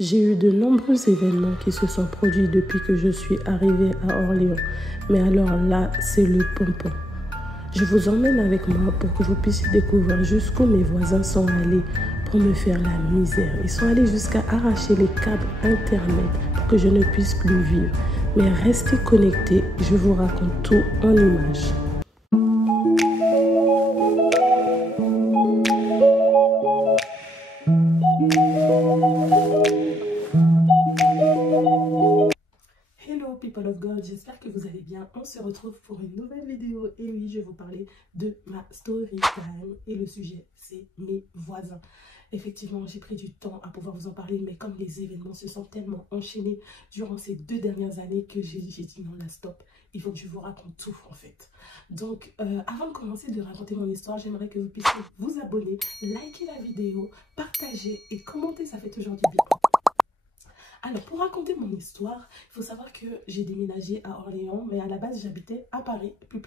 J'ai eu de nombreux événements qui se sont produits depuis que je suis arrivée à Orléans. Mais alors là, c'est le pompon. Je vous emmène avec moi pour que vous puissiez découvrir jusqu'où mes voisins sont allés pour me faire la misère. Ils sont allés jusqu'à arracher les câbles Internet pour que je ne puisse plus vivre. Mais restez connectés, je vous raconte tout en images. Hello people of God, j'espère que vous allez bien. On se retrouve pour une nouvelle vidéo et oui, je vais vous parler de ma story time et le sujet c'est mes voisins. Effectivement, j'ai pris du temps à pouvoir vous en parler, mais comme les événements se sont tellement enchaînés durant ces 2 dernières années que j'ai dit non, là stop, il faut que je vous raconte tout en fait. Donc avant de commencer de raconter mon histoire, j'aimerais que vous puissiez vous abonner, liker la vidéo, partager et commenter, ça fait toujours du bien. Alors, pour raconter mon histoire, il faut savoir que j'ai déménagé à Orléans, mais à la base, j'habitais à Paris, plus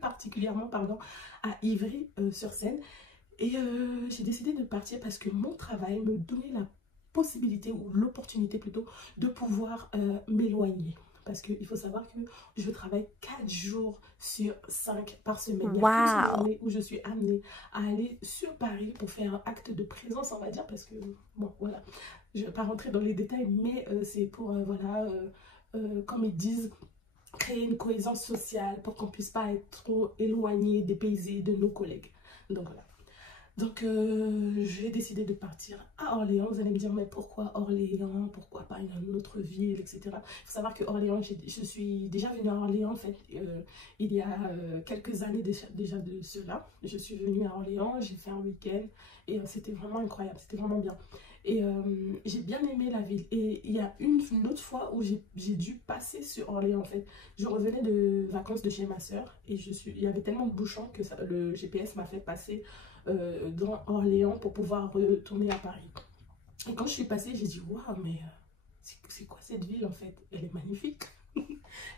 particulièrement pardon, à Ivry-sur-Seine. Et j'ai décidé de partir parce que mon travail me donnait la possibilité, ou l'opportunité plutôt, de pouvoir m'éloigner. Parce qu'il faut savoir que je travaille 4 jours sur 5 par semaine. Il y a une seule journée où je suis amenée à aller sur Paris pour faire un acte de présence, on va dire, parce que, bon, voilà, je ne vais pas rentrer dans les détails, mais c'est pour, voilà, comme ils disent, créer une cohésion sociale pour qu'on ne puisse pas être trop éloigné, dépaysé de nos collègues. Donc, voilà. Donc, j'ai décidé de partir à Orléans. Vous allez me dire, mais pourquoi Orléans? Pourquoi pas une autre ville, etc. Il faut savoir que Orléans, je suis déjà venue à Orléans, en fait, il y a quelques années déjà de cela. Je suis venue à Orléans, j'ai fait un week-end et c'était vraiment incroyable, c'était vraiment bien. Et j'ai bien aimé la ville. Et il y a une autre fois où j'ai dû passer sur Orléans, en fait. Je revenais de vacances de chez ma soeur et il y avait tellement de bouchons que le GPS m'a fait passer dans Orléans pour pouvoir retourner à Paris. Et quand je suis passée, j'ai dit waouh, mais c'est quoi cette ville en fait? Elle est magnifique.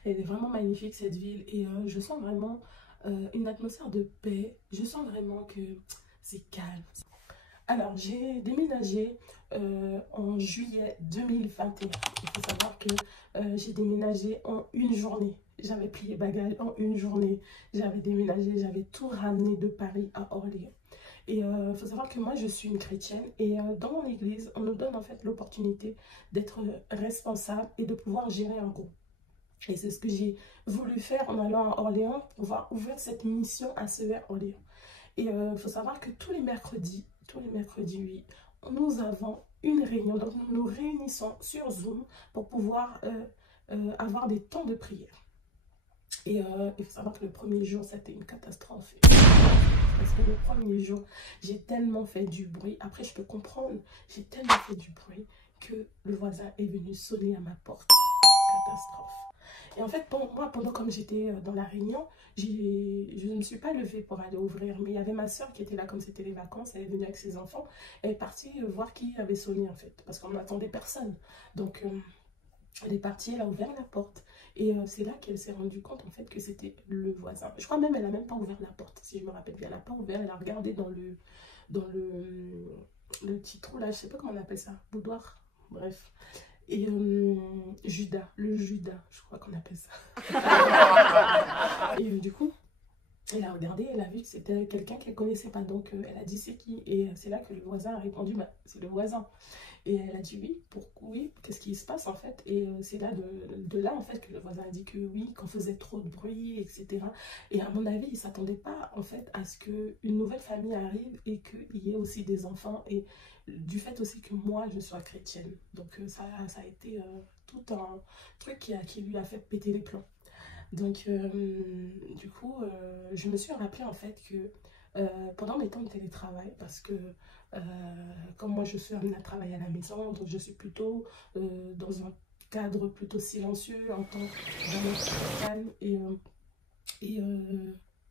Elle est vraiment magnifique cette ville. Et je sens vraiment une atmosphère de paix. Je sens vraiment que c'est calme. Alors, j'ai déménagé en juillet 2021. Il faut savoir que j'ai déménagé en une journée. J'avais plié bagages en une journée. J'avais déménagé, j'avais tout ramené de Paris à Orléans. Et il faut savoir que moi, je suis une chrétienne. Et dans mon église, on nous donne en fait l'opportunité d'être responsable et de pouvoir gérer un groupe. Et c'est ce que j'ai voulu faire en allant à Orléans, pour pouvoir ouvrir cette mission à CER Orléans. Et il faut savoir que tous les mercredis, oui, nous avons une réunion. Donc, nous nous réunissons sur Zoom pour pouvoir avoir des temps de prière. Et il faut savoir que le premier jour, c'était une catastrophe. Parce que le premier jour, j'ai tellement fait du bruit. Après, je peux comprendre. J'ai tellement fait du bruit que le voisin est venu sonner à ma porte. Catastrophe. Et en fait, moi, pendant comme j'étais dans la réunion, je ne me suis pas levée pour aller ouvrir. Mais il y avait ma soeur qui était là, comme c'était les vacances, elle est venue avec ses enfants. Elle est partie voir qui avait sonné, en fait, parce qu'on n'attendait personne. Donc, elle est partie, elle a ouvert la porte. Et c'est là qu'elle s'est rendue compte, en fait, que c'était le voisin. Je crois même, elle n'a même pas ouvert la porte, si je me rappelle bien. Elle n'a pas ouvert, elle a regardé le petit trou, là, je ne sais pas comment on appelle ça, boudoir, bref. Et Judas, le Judas, je crois qu'on appelle ça. Et du coup, elle a regardé, elle a vu que c'était quelqu'un qu'elle ne connaissait pas. Donc, elle a dit c'est qui? Et c'est là que le voisin a répondu, bah, c'est le voisin. Et elle a dit oui, pourquoi, oui, qu'est-ce qui se passe en fait? Et c'est là de là en fait que le voisin a dit que oui, qu'on faisait trop de bruit, etc. Et à mon avis, il ne s'attendait pas en fait à ce qu'une nouvelle famille arrive et qu'il y ait aussi des enfants. Et du fait aussi que moi, je sois chrétienne. Donc ça a été tout un truc qui lui a fait péter les plombs. Donc, du coup, je me suis rappelé en fait que pendant mes temps de télétravail, parce que comme moi je suis amenée à travailler à la maison, donc je suis plutôt dans un cadre plutôt silencieux, dans un calme, et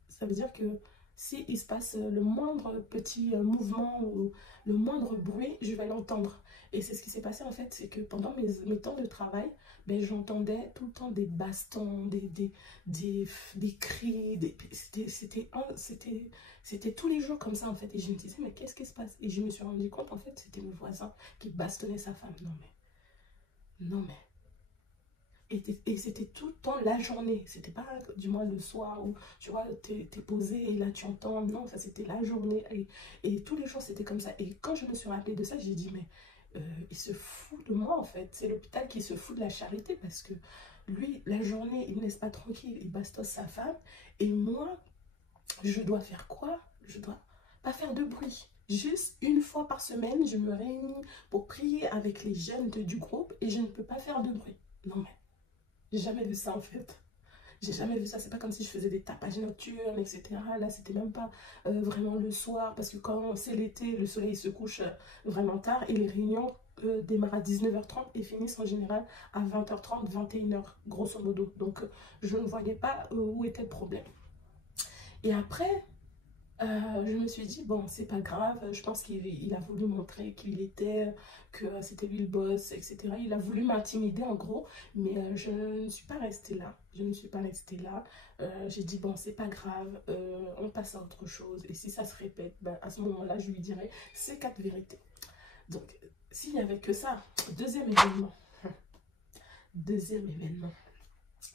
ça veut dire que Si il se passe le moindre petit mouvement ou le moindre bruit, je vais l'entendre. Et c'est ce qui s'est passé en fait, c'est que pendant mes temps de travail, ben, j'entendais tout le temps des bastons, des cris, c'était tous les jours comme ça en fait. Et je me disais, mais qu'est-ce qui se passe? Et je me suis rendu compte en fait, c'était mon voisin qui bastonnait sa femme. Non mais. Et c'était tout le temps la journée. C'était pas du moins le soir où tu vois, t'es posé et là tu entends. Non, ça c'était la journée. Et tous les jours c'était comme ça. Et quand je me suis rappelée de ça, j'ai dit, mais il se fout de moi en fait. C'est l'hôpital qui se fout de la charité parce que lui, la journée, il ne laisse pas tranquille. Il bastonne sa femme. Et moi, je dois faire quoi? Je dois pas faire de bruit. Juste une fois par semaine, je me réunis pour prier avec les jeunes du groupe et je ne peux pas faire de bruit. Non mais. J'ai jamais vu ça en fait. J'ai jamais vu ça. C'est pas comme si je faisais des tapages nocturnes, etc. Là, c'était même pas vraiment le soir. Parce que quand c'est l'été, le soleil se couche vraiment tard. Et les réunions démarrent à 19h30 et finissent en général à 20h30, 21h, grosso modo. Donc, je ne voyais pas où était le problème. Et après, je me suis dit, bon, c'est pas grave, je pense qu'il a voulu montrer qu'il était, que c'était lui le boss, etc. Il a voulu m'intimider en gros, mais je ne suis pas restée là. Je ne suis pas restée là. J'ai dit, bon, c'est pas grave, on passe à autre chose. Et si ça se répète, ben, à ce moment-là, je lui dirai ces 4 vérités. Donc, s'il n'y avait que ça, deuxième événement. Deuxième événement.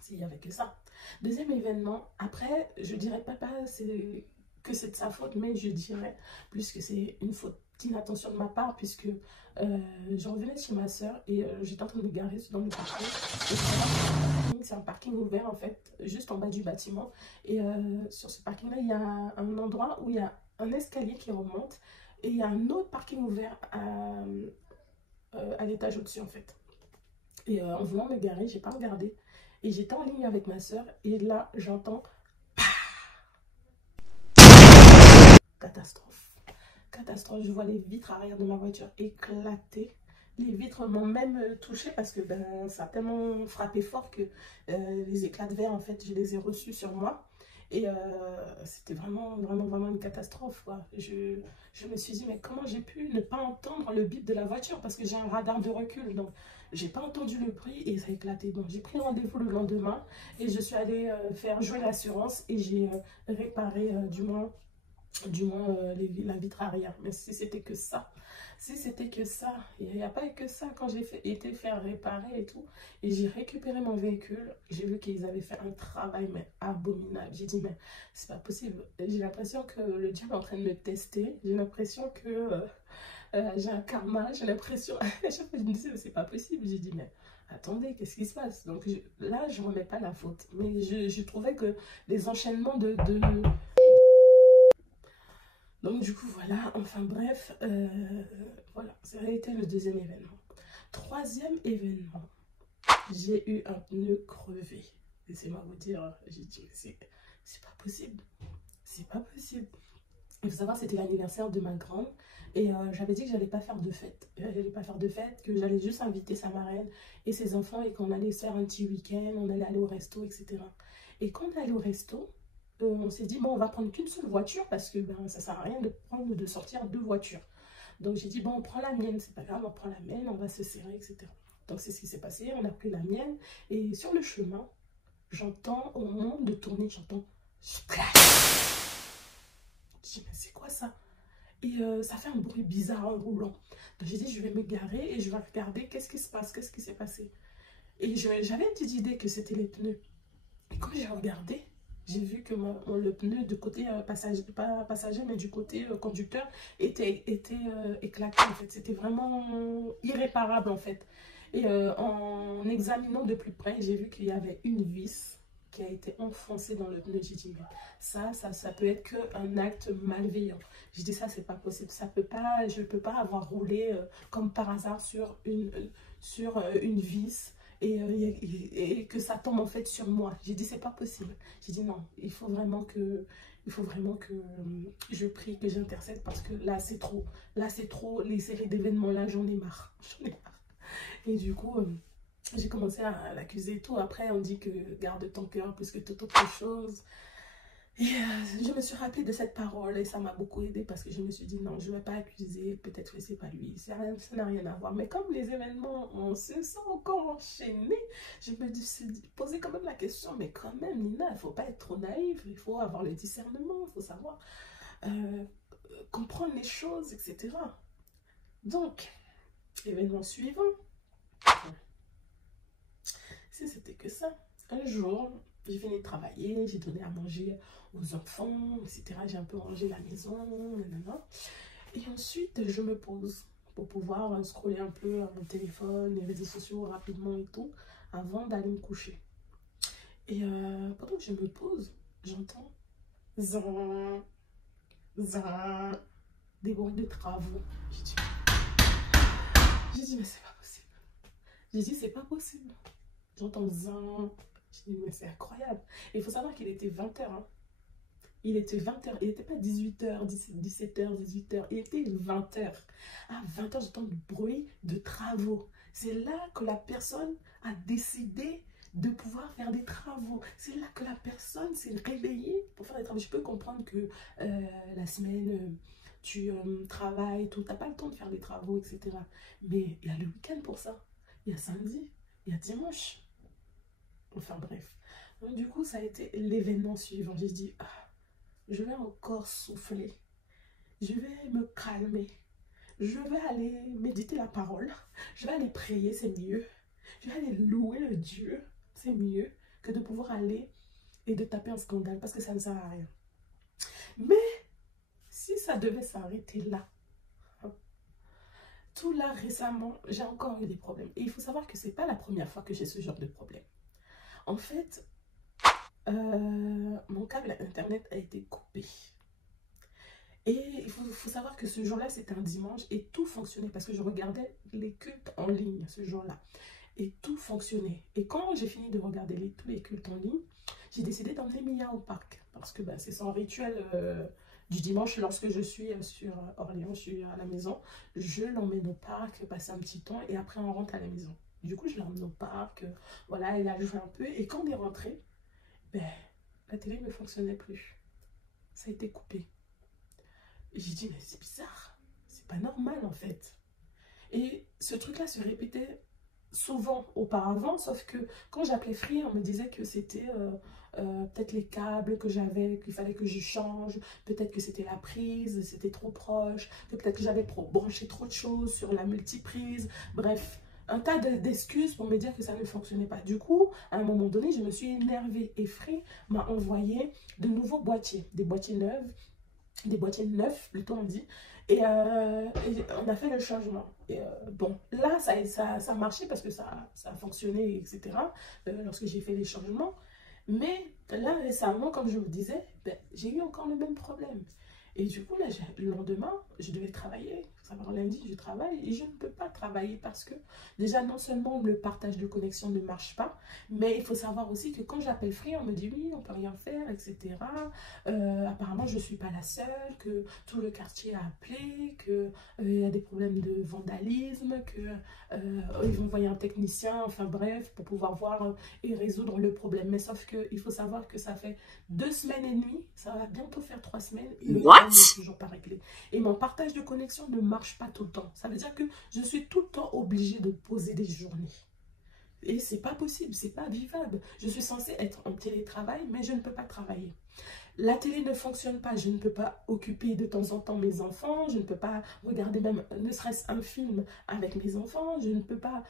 S'il n'y avait que ça. Deuxième événement, après, je dirais papa, c'est que c'est de sa faute, mais je dirais plus que c'est une faute d'inattention de ma part, puisque je revenais chez ma soeur et j'étais en train de me garer dans le parking. C'est un parking ouvert en fait, juste en bas du bâtiment. Et sur ce parking-là, il y a un endroit où il y a un escalier qui remonte et il y a un autre parking ouvert à l'étage au-dessus en fait. Et en voulant me garer, j'ai pas regardé. Et j'étais en ligne avec ma soeur et là, j'entends catastrophe. Catastrophe, je vois les vitres arrière de ma voiture éclater. Les vitres m'ont même touché parce que ben, ça a tellement frappé fort que les éclats de verre, en fait, je les ai reçus sur moi. Et c'était vraiment une catastrophe, quoi. Je me suis dit, mais comment j'ai pu ne pas entendre le bip de la voiture? Parce que j'ai un radar de recul, donc j'ai pas entendu le bruit et ça a éclaté. Donc j'ai pris rendez-vous le lendemain et je suis allée faire jouer l'assurance et j'ai réparé la vitre arrière. Mais si c'était que ça, si c'était que ça, il n'y a pas eu que ça quand j'ai été faire réparer et tout, et j'ai récupéré mon véhicule, j'ai vu qu'ils avaient fait un travail mais abominable. J'ai dit mais c'est pas possible, j'ai l'impression que le diable est en train de me tester, j'ai l'impression que j'ai un karma, j'ai l'impression, à chaque fois je me disais mais c'est pas possible, j'ai dit mais attendez, qu'est-ce qui se passe? Donc là je ne remets pas la faute, mais je trouvais que les enchaînements donc du coup voilà, enfin bref, voilà, ça a été le deuxième événement. Troisième événement, j'ai eu un pneu crevé. Laissez-moi vous dire, j'ai dit c'est pas possible, c'est pas possible. Il faut savoir, c'était l'anniversaire de ma grande et j'avais dit que j'allais pas faire de fête. J'allais pas faire de fête, que j'allais juste inviter sa marraine et ses enfants et qu'on allait faire un petit week-end, on allait aller au resto, etc. Et quand on est allé au resto, on s'est dit, bon, on va prendre qu'une seule voiture parce que ben, ça sert à rien de sortir 2 voitures. Donc j'ai dit, bon, on prend la mienne, c'est pas grave, on prend la mienne, on va se serrer, etc. Donc c'est ce qui s'est passé, on a pris la mienne et sur le chemin, j'entends, au moment de tourner, j'entends splash. Je dis, mais c'est quoi ça? Et ça fait un bruit bizarre en roulant. Donc j'ai dit, je vais me garer et je vais regarder qu'est-ce qui se passe, qu'est-ce qui s'est passé. Et j'avais une petite idée que c'était les pneus. Et quand j'ai regardé, j'ai vu que le pneu du côté passager, pas passager, mais du côté conducteur était éclaté en fait. C'était vraiment irréparable en fait. Et en examinant de plus près, j'ai vu qu'il y avait une vis qui a été enfoncée dans le pneu. J'ai dit, mais ça peut être qu'un acte malveillant. J'ai dit, ça, c'est pas possible. Ça peut pas, je ne peux pas avoir roulé comme par hasard sur une vis. Et que ça tombe en fait sur moi. J'ai dit c'est pas possible. J'ai dit non, il faut vraiment que je prie, que j'intercède parce que là c'est trop. Là c'est trop, les séries d'événements là, j'en ai marre. J'en ai marre. Et du coup, j'ai commencé à l'accuser et tout. Après, on dit que garde ton cœur plus que toute autre chose. Et je me suis rappelée de cette parole et ça m'a beaucoup aidée parce que je me suis dit non, je ne vais pas accuser, peut-être que c'est pas lui, ça n'a rien à voir. Mais comme les événements, on se sent encore enchaînés, je me suis posé quand même la question, mais quand même Nina, il ne faut pas être trop naïf, il faut avoir le discernement, il faut savoir comprendre les choses, etc. Donc, événement suivant, si c'était que ça, un jour, j'ai fini de travailler, j'ai donné à manger aux enfants, etc. J'ai un peu rangé la maison, nanana. Et ensuite, je me pose pour pouvoir scroller un peu mon téléphone, les réseaux sociaux rapidement et tout, avant d'aller me coucher. Et pendant que je me pose, j'entends zin, zin, des bruits de travaux. J'ai dit, mais c'est pas possible. J'ai dit, c'est pas possible. J'entends zin. J'ai dit, mais c'est incroyable. Et il faut savoir qu'il était 20h. Hein. Il était 20h. Il n'était pas 18h, 17h, 18h. Il était 20h. À 20h, j'entends du bruit de travaux. C'est là que la personne a décidé de pouvoir faire des travaux. C'est là que la personne s'est réveillée pour faire des travaux. Je peux comprendre que la semaine, tu travailles, tout. Tu n'as pas le temps de faire des travaux, etc. Mais il y a le week-end pour ça. Il y a samedi, il y a dimanche. Enfin bref. Donc, du coup, ça a été l'événement suivant. J'ai dit, ah, je vais encore souffler. Je vais me calmer. Je vais aller méditer la parole. Je vais aller prier, c'est mieux. Je vais aller louer le Dieu, c'est mieux que de pouvoir aller et de taper un scandale parce que ça ne sert à rien. Mais si ça devait s'arrêter là, tout là récemment, j'ai encore eu des problèmes. Et il faut savoir que ce n'est pas la première fois que j'ai ce genre de problème. En fait, mon câble internet a été coupé. Et il faut savoir que ce jour-là, c'était un dimanche et tout fonctionnait parce que je regardais les cultes en ligne ce jour-là. Et tout fonctionnait. Et quand j'ai fini de regarder tous les cultes en ligne, j'ai décidé d'emmener Mia au parc. Parce que c'est son rituel du dimanche lorsque je suis sur Orléans, je suis à la maison. Je l'emmène au parc, passer un petit temps et après on rentre à la maison. Du coup, je l'emmène au parc. Voilà, il a joué un peu. Et quand on est rentré, la télé ne fonctionnait plus. Ça a été coupé. J'ai dit, mais c'est bizarre. C'est pas normal en fait. Et ce truc-là se répétait souvent auparavant, sauf que quand j'appelais Free, on me disait que c'était peut-être les câbles que j'avais, qu'il fallait que je change, peut-être que c'était la prise, c'était trop proche, que peut-être que j'avais branché trop de choses sur la multiprise, bref, un tas d'excuses pour me dire que ça ne fonctionnait pas. Du coup, à un moment donné, je me suis énervée et Free m'a envoyé de nouveaux boîtiers, des boîtiers neufs plutôt on dit, et on a fait le changement. Et bon, là, ça a marché parce que ça a fonctionné, etc. Lorsque j'ai fait les changements. Mais là, récemment, comme je vous disais, j'ai eu encore le même problème. Et du coup, là, le lendemain, je devais travailler. Ça va, lundi, je travaille et je ne peux pas travailler parce que déjà, non seulement le partage de connexion ne marche pas, mais il faut savoir aussi que quand j'appelle Free, on me dit oui, on ne peut rien faire, etc. Apparemment, je ne suis pas la seule, que tout le quartier a appelé, qu'il y a des problèmes de vandalisme, qu'ils vont envoyer un technicien, enfin bref, pour pouvoir voir et résoudre le problème. Mais sauf qu'il faut savoir que ça fait 2 semaines et demie, ça va bientôt faire 3 semaines, et le problème n'est toujours pas réglé. Et mon partage de connexion ne marche pas tout le temps. Ça veut dire que je suis tout le temps obligée de poser des journées. Et c'est pas possible, c'est pas vivable. Je suis censée être en télétravail, mais je ne peux pas travailler. La télé ne fonctionne pas, je ne peux pas occuper de temps en temps mes enfants, je ne peux pas regarder même ne serait-ce un film avec mes enfants, je ne peux pas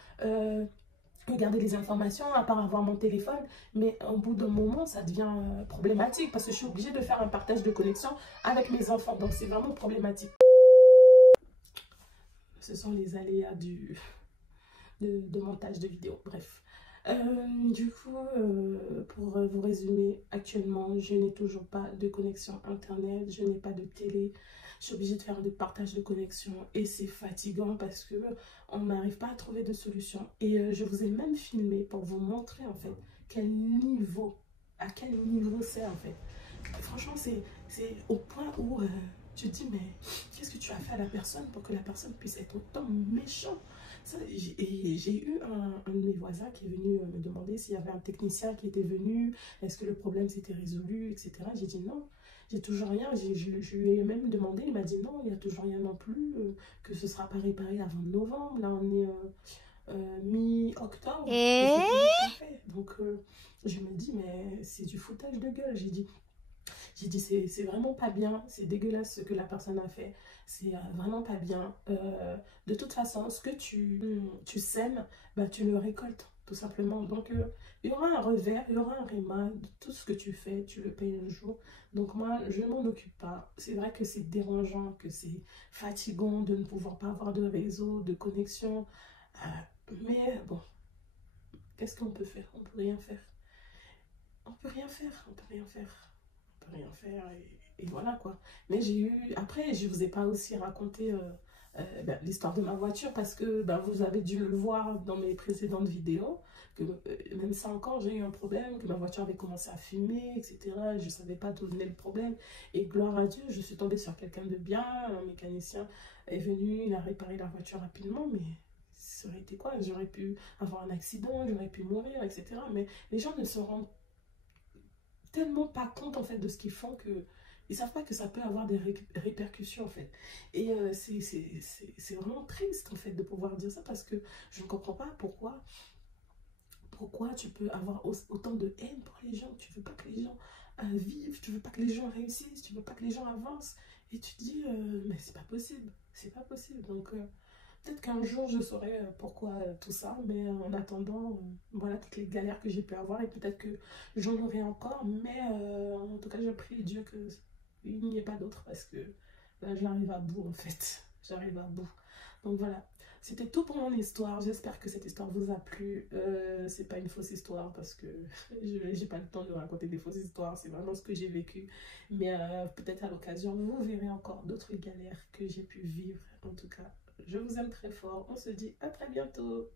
regarder les informations à part avoir mon téléphone, mais au bout d'un moment ça devient problématique parce que je suis obligée de faire un partage de connexion avec mes enfants, donc c'est vraiment problématique. Ce sont les aléas de montage de vidéos, bref. Du coup, pour vous résumer, actuellement, je n'ai toujours pas de connexion internet, je n'ai pas de télé, je suis obligée de faire des partages de connexion et c'est fatigant parce que on n'arrive pas à trouver de solution. Et je vous ai même filmé pour vous montrer en fait à quel niveau c'est en fait. Franchement, c'est au point où Tu te dis, mais qu'est-ce que tu as fait à la personne pour que la personne puisse être autant méchant? Et j'ai eu un de mes voisins qui est venu me demander s'il y avait un technicien qui était venu, est-ce que le problème s'était résolu, etc. J'ai dit non, j'ai toujours rien. Je lui ai même demandé, il m'a dit non, il n'y a toujours rien non plus, que ce ne sera pas réparé avant novembre. Là, on est mi-octobre et c'est toujours pas fait. Donc, je me dis, mais c'est du foutage de gueule. J'ai dit, c'est vraiment pas bien, c'est dégueulasse ce que la personne a fait, c'est vraiment pas bien. De toute façon, ce que tu sèmes, bah, tu le récoltes, tout simplement. Donc, il y aura un revers, il y aura un réma, tout ce que tu fais, tu le payes un jour. Donc, moi, je ne m'en occupe pas. C'est vrai que c'est dérangeant, que c'est fatigant de ne pouvoir pas avoir de réseau, de connexion. Mais bon, qu'est-ce qu'on peut faire? On peut rien faire. On peut rien faire, on peut rien faire. Rien faire et voilà quoi. Mais j'ai eu, après je vous ai pas aussi raconté l'histoire de ma voiture parce que vous avez dû le voir dans mes précédentes vidéos que même ça encore j'ai eu un problème, que ma voiture avait commencé à fumer, etc. Je savais pas d'où venait le problème et gloire à Dieu, je suis tombée sur quelqu'un de bien, un mécanicien est venu, il a réparé la voiture rapidement, mais ça aurait été quoi? J'aurais pu avoir un accident, j'aurais pu mourir, etc. Mais les gens ne se rendent tellement pas compte en fait de ce qu'ils font que ils savent pas que ça peut avoir des répercussions en fait. Et c'est vraiment triste en fait de pouvoir dire ça parce que je ne comprends pas pourquoi tu peux avoir autant de haine pour les gens. Tu veux pas que les gens vivent, tu veux pas que les gens réussissent, tu veux pas que les gens avancent et tu te dis mais c'est pas possible, c'est pas possible. Donc peut-être qu'un jour je saurai pourquoi tout ça, mais en attendant, voilà toutes les galères que j'ai pu avoir et peut-être que j'en aurai encore, mais en tout cas je prie Dieu qu'il n'y ait pas d'autre parce que là j'arrive à bout en fait, j'arrive à bout. Donc voilà, c'était tout pour mon histoire, j'espère que cette histoire vous a plu, c'est pas une fausse histoire parce que j'ai pas le temps de raconter des fausses histoires, c'est vraiment ce que j'ai vécu, mais peut-être à l'occasion vous verrez encore d'autres galères que j'ai pu vivre, en tout cas. Je vous aime très fort. On se dit à très bientôt.